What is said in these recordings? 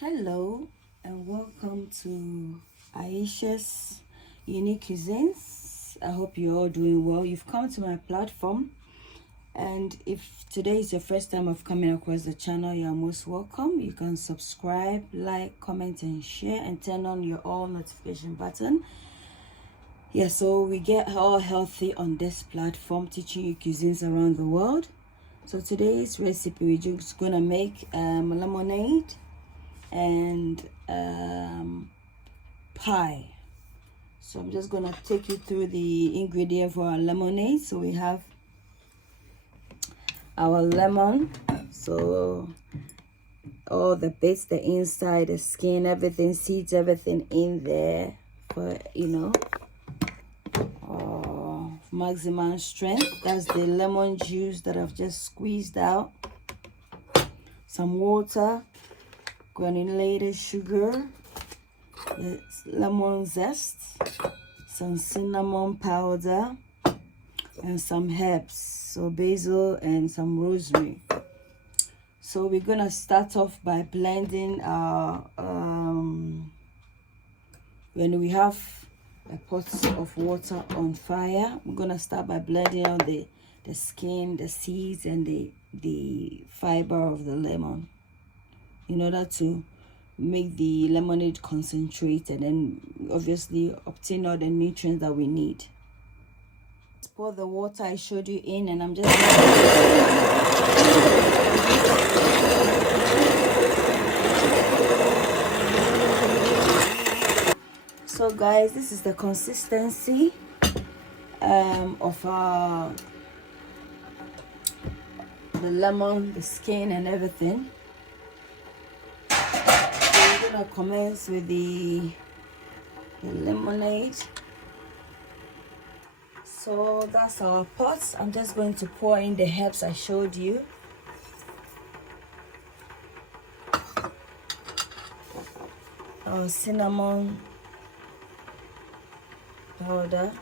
Hello and welcome to Ayesha's Unique Cuisines. I hope you're all doing well. You've come to my platform, and if today is your first time of coming across the channel, you're most welcome. You can subscribe, like, comment and share, and turn on your all notification button. Yeah, so we get all healthy on this platform, teaching you cuisines around the world. So today's recipe, we're just gonna make lemonade and pie. So I'm just gonna take you through the ingredient for our lemonade. So we have our lemon, so all the bits, the inside, the skin, everything, seeds, everything in there for maximum strength. That's the lemon juice that I've just squeezed out. Some water, granulated sugar, lemon zest, some cinnamon powder, and some herbs, so basil and some rosemary. So we're gonna start off by blending our when we have a pot of water on fire, we're gonna start by blending out the skin, the seeds, and the fiber of the lemon, in order to make the lemonade concentrated and obviously obtain all the nutrients that we need. Let's pour the water I showed you in, and I'm just so guys, this is the consistency of the lemon, the skin and everything. We're gonna commence with the lemonade. So that's our pot. I'm just going to pour in the herbs I showed you. Our cinnamon powder,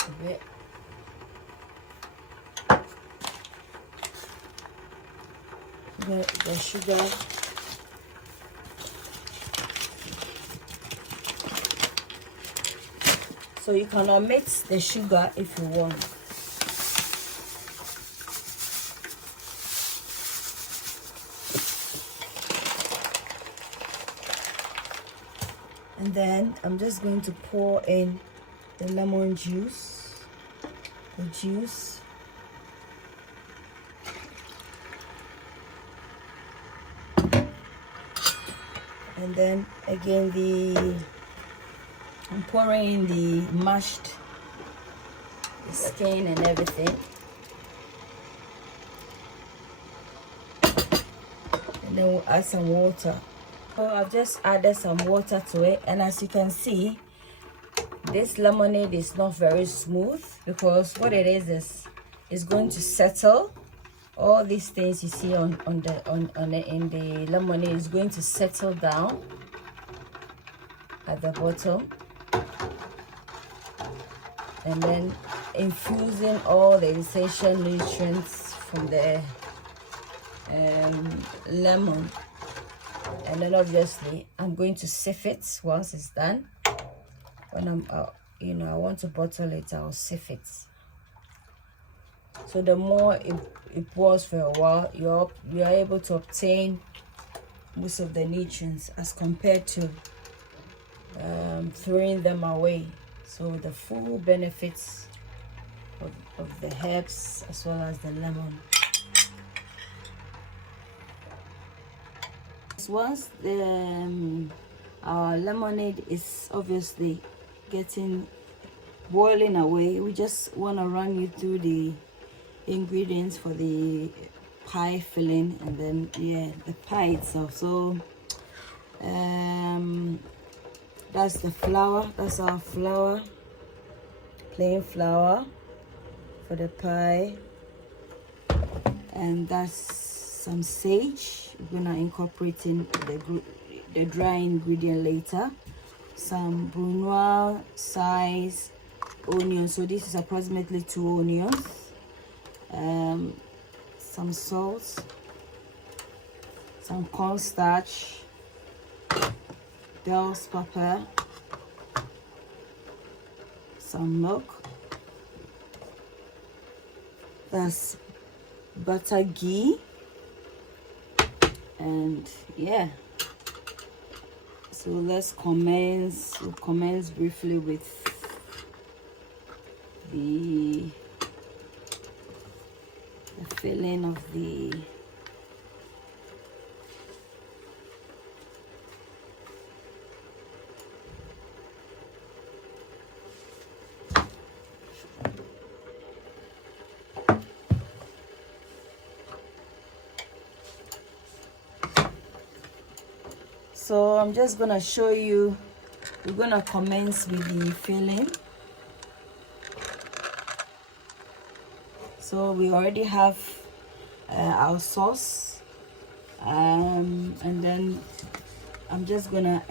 a bit. The sugar, so you can omit the sugar if you want. And then I'm just going to pour in the lemon juice, and then again I'm pouring in the mashed skin and everything, and then we'll add some water. So I've just added some water to it, and as you can see, this lemonade is not very smooth because what it is going to settle. All these things you see in the lemonade is going to settle down at the bottom, and then infusing all the essential nutrients from the lemon. And then obviously I'm going to sieve it once it's done. When I'm I want to bottle it, I'll sieve it. So the more it pours for a while, you're able to obtain most of the nutrients as compared to throwing them away. So the full benefits of the herbs as well as the lemon. Once our lemonade is obviously boiling away, we just want to run you through the ingredients for the pie filling, and then the pie itself. So that's the flour. That's our flour, plain flour for the pie, and that's some sage. We're gonna incorporate in the dry ingredient later. Some brunoise size onion, so this is approximately 2 onions. some salt, some cornstarch, bell's pepper, some milk, that's butter ghee, and yeah, so let's commence briefly with the filling of the so I'm just gonna show you. We're gonna commence with the filling. So we already have our sauce, and then I'm just gonna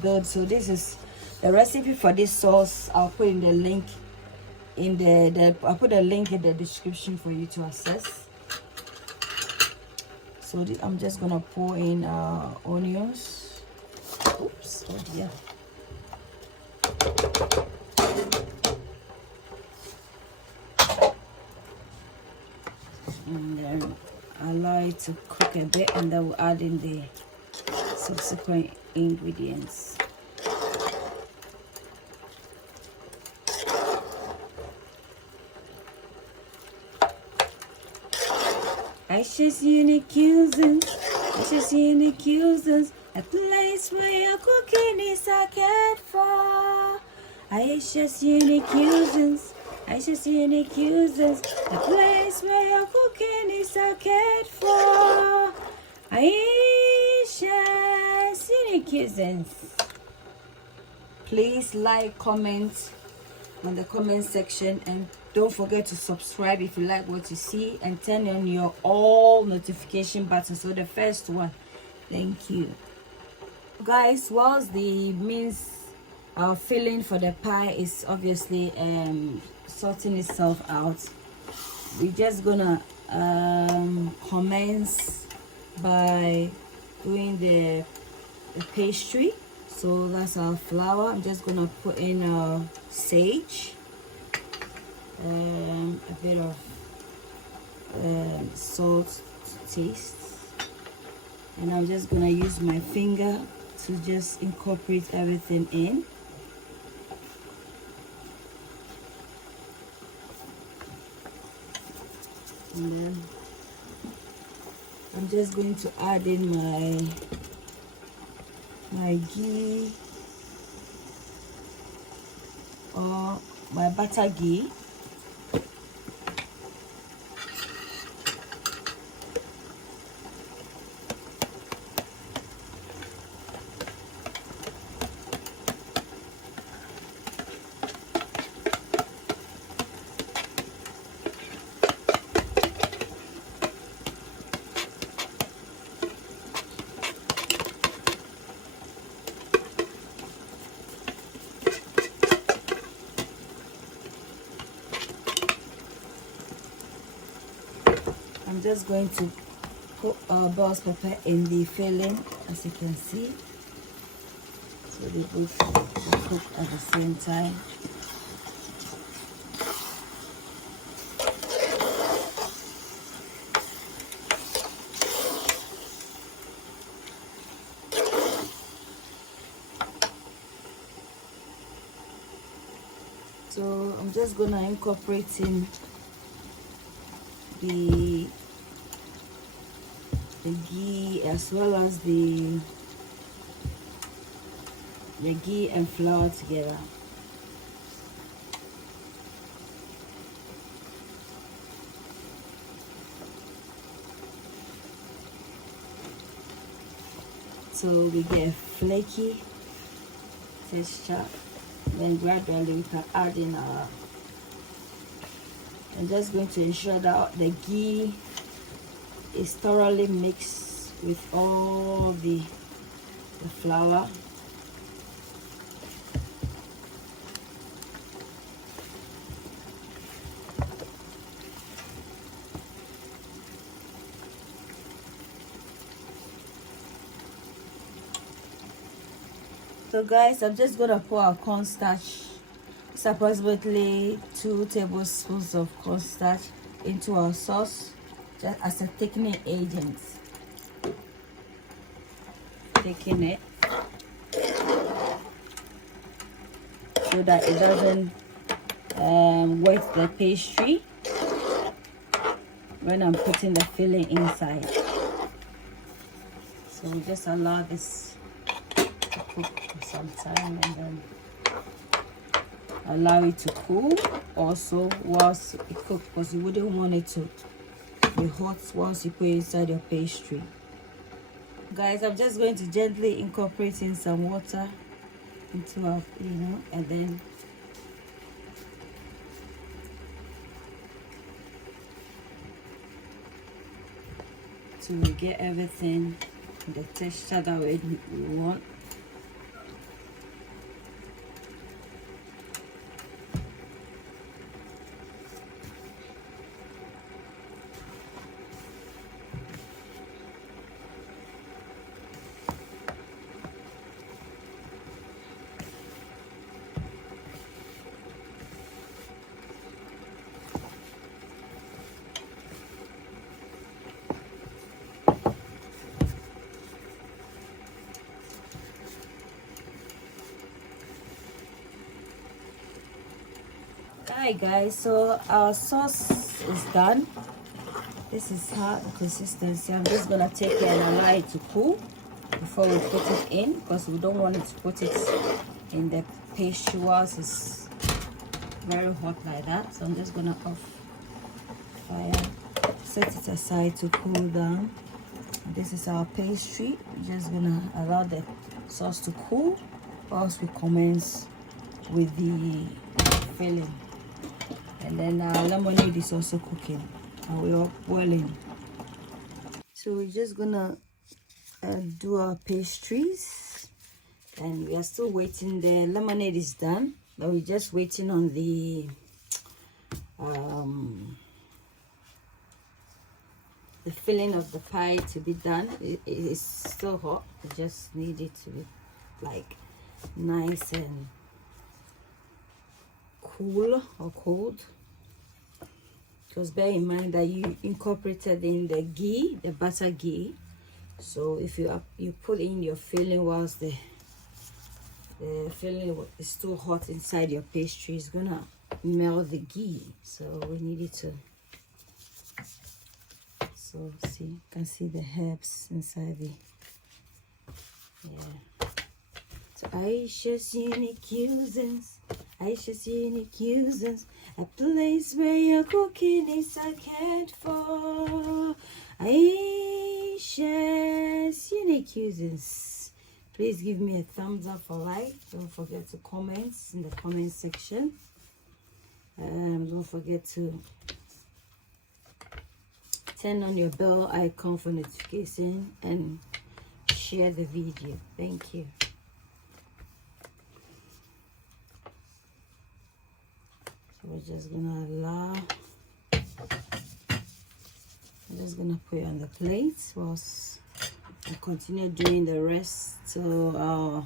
build. So this is the recipe for this sauce. I'll put in the link in I'll put a link in the description for you to access. So I'm just gonna pour in onions. Oops, oh dear. And then allow it to cook a bit, and then we'll add in the subsequent ingredients. Ayesha's unique cuisines, Ayesha's unique cuisines, a place where your cooking is cared for. Ayesha's unique cuisines, Ayesha's unique cuisines, a place where your cooking is cared for. Ayesha's unique cuisines. Please like, comment on the comment section, and don't forget to subscribe if you like what you see, and turn on your all notification buttons. So the first one, thank you guys. Whilst the mince filling for the pie is obviously sorting itself out, we're just gonna commence by doing the pastry. So that's our flour. I'm just gonna put in sage, a bit of salt to taste, and I'm just gonna use my finger to just incorporate everything in. And then I'm just going to add in my ghee, or my butter ghee. I'm just going to put bell's pepper in the filling, as you can see, so they both cook at the same time. So I'm just gonna incorporate in the ghee, as well as the ghee and flour together. So we get a flaky texture. Then gradually we can add in our, I'm just going to ensure that the ghee is thoroughly mixed with all the flour. So guys, I'm just gonna pour our cornstarch. It's approximately 2 tablespoons of cornstarch into our sauce, just as a thickening agent. Thicken it so that it doesn't wet the pastry when I'm putting the filling inside. So we just allow this to cook for some time and then allow it to cool also whilst it cooks, because you wouldn't want it to be hot once you put it inside your pastry. Guys, I'm just going to gently incorporate in some water into our, and then to get everything the texture that we want. Hi guys, so our sauce is done. This is how the consistency. I'm just gonna take it and allow it to cool before we put it in, because we don't want it to put it in the pastry whilst it's very hot like that. So I'm just gonna off fire, set it aside to cool down. This is our pastry. We're just gonna allow the sauce to cool whilst we commence with the filling. And then our lemonade is also cooking and we're boiling. So we're just gonna do our pastries, and we are still waiting. The lemonade is done, but we're just waiting on the filling of the pie to be done. It is still hot. We just need it to be like nice and cool or cold, because bear in mind that you incorporated in the ghee, the butter ghee. So if you put in your filling whilst the filling is still hot inside your pastry, it's gonna melt the ghee. So we need it to, so see, you can see the herbs inside the, yeah. So Ayesha's unique cuisines, Ayesha's unique cuisines, a place where your cooking is cared for. Ayesha's unique cuisines. Please give me a thumbs up or like. Don't forget to comment in the comment section. Don't forget to turn on your bell icon for notification and share the video. Thank you. So we're just gonna allow, I'm just gonna put it on the plate whilst I continue doing the rest till our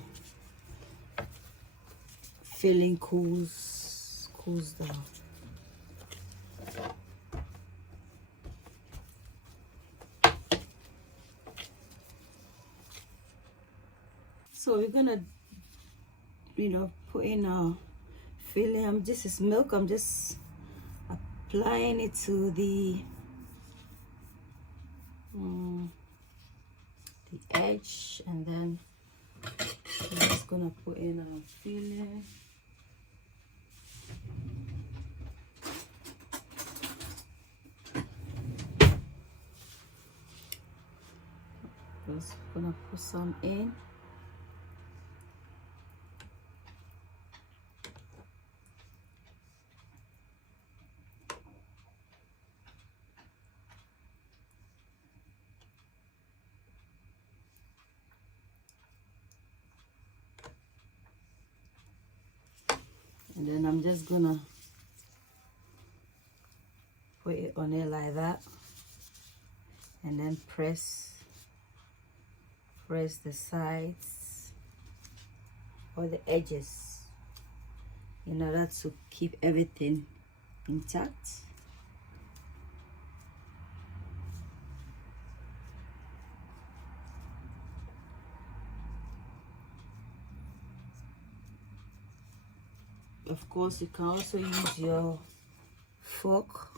filling cools down. So we're gonna, put in our filling. This is milk. I'm just applying it to the edge, and then I'm just gonna put in our filling. Just gonna put some in. And then I'm just gonna put it on it like that, and then press the sides. or the edges in order to keep everything intact. Of course, you can also use your fork.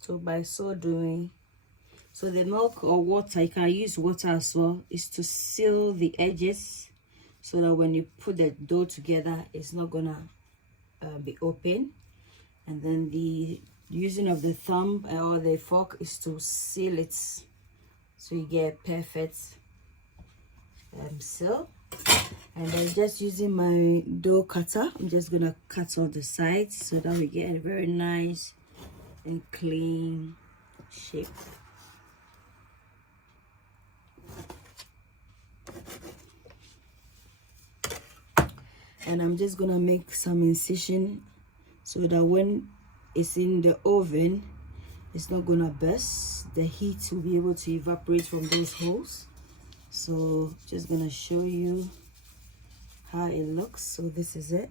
So by so doing, so the milk or water, you can use water as well, is to seal the edges so that when you put the dough together, it's not gonna be open. And then the using of the thumb or the fork is to seal it so you get perfect seal. And then just using my dough cutter, I'm just gonna cut off the sides so that we get a very nice and clean shape. And I'm just gonna make some incision so that when it's in the oven, it's not gonna burst. The heat will be able to evaporate from those holes. So just gonna show you how it looks. So this is it,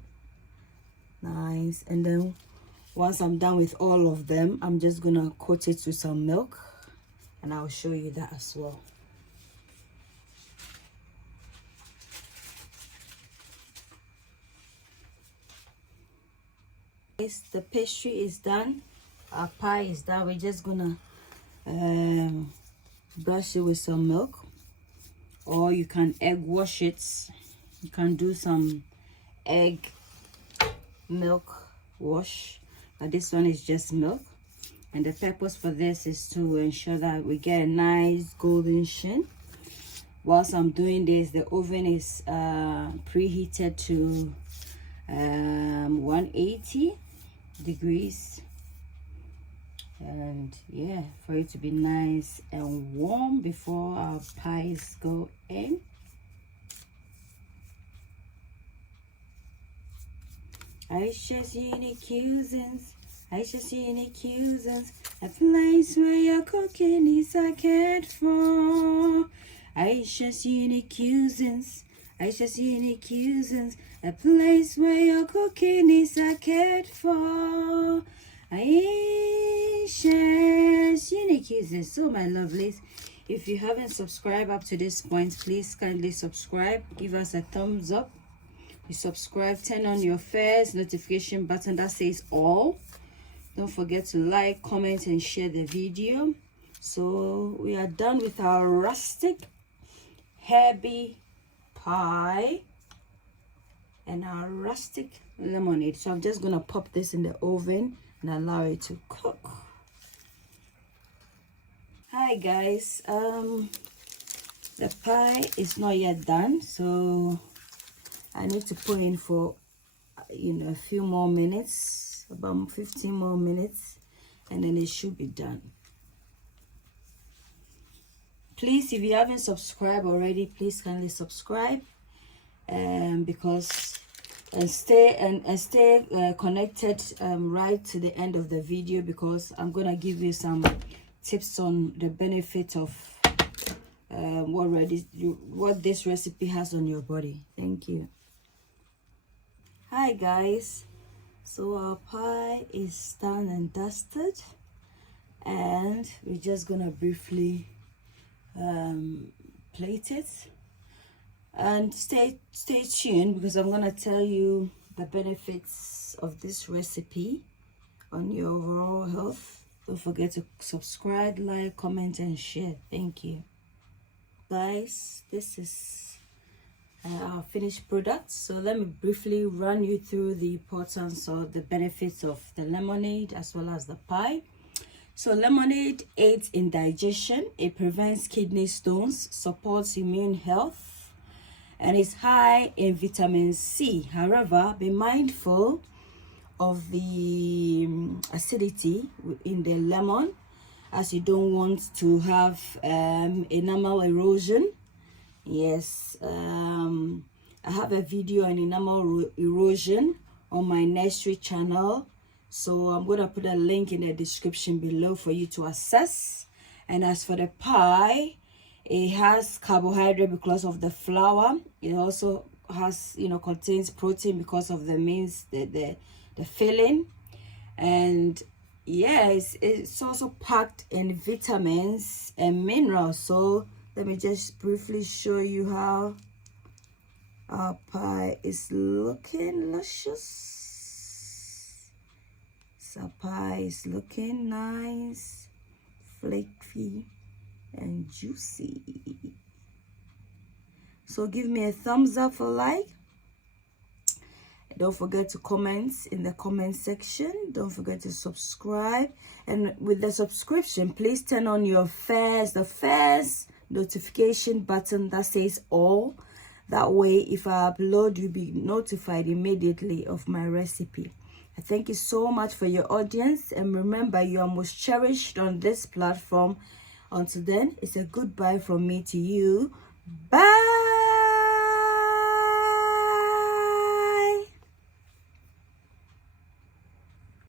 nice. And then once I'm done with all of them, I'm just gonna coat it with some milk, and I'll show you that as well. The pastry is done, our pie is done. We're just gonna brush it with some milk, or you can egg wash it. You can do some egg milk wash, but this one is just milk. And the purpose for this is to ensure that we get a nice golden sheen. Whilst I'm doing this, the oven is preheated to 180 degrees, and yeah, for it to be nice and warm before our pies go in. Ayesha's unique cuisines, Ayesha's unique cuisines, a place where your cooking is cared for. Ayesha's unique cuisines, Ayesha's unique cuisines, a place where your cooking is cared for. Ayesha's unique cuisines. So my lovelies, if you haven't subscribed up to this point, please kindly subscribe, give us a thumbs up. You subscribe, turn on your first notification button that says all. Don't forget to like, comment, and share the video. So we are done with our rustic herby pie and our rustic lemonade. So I'm just gonna pop this in the oven and allow it to cook. Hi guys, the pie is not yet done, so I need to put in for a few more minutes, about 15 more minutes, and then it should be done. Please, if you haven't subscribed already, please kindly subscribe, because stay connected right to the end of the video, because I'm gonna give you some tips on the benefit of what this recipe has on your body. Thank you. Hi guys, so our pie is done and dusted, and we're just gonna briefly plate it, and stay tuned, because I'm gonna tell you the benefits of this recipe on your overall health. Don't forget to subscribe, like, comment, and share. Thank you guys. This is our finished product. So let me briefly run you through the importance or the benefits of the lemonade as well as the pie. So lemonade aids in digestion, it prevents kidney stones, supports immune health, and is high in vitamin C. However, be mindful of the acidity in the lemon, as you don't want to have enamel erosion. Yes, I have a video on enamel erosion on my Nursery channel, So I'm going to put a link in the description below for you to access. And as for the pie, it has carbohydrate because of the flour. It also has, contains protein because of the mince, the filling. And yeah, it's also packed in vitamins and minerals. So let me just briefly show you how our pie is looking luscious. So pie is looking nice, flaky and juicy. So give me a thumbs up for like. Don't forget to comment in the comment section. Don't forget to subscribe. And with the subscription, please turn on the first notification button that says all. That way, if I upload, you'll be notified immediately of my recipe. I thank you so much for your audience. And remember, you are most cherished on this platform. Until then, it's a goodbye from me to you. Bye.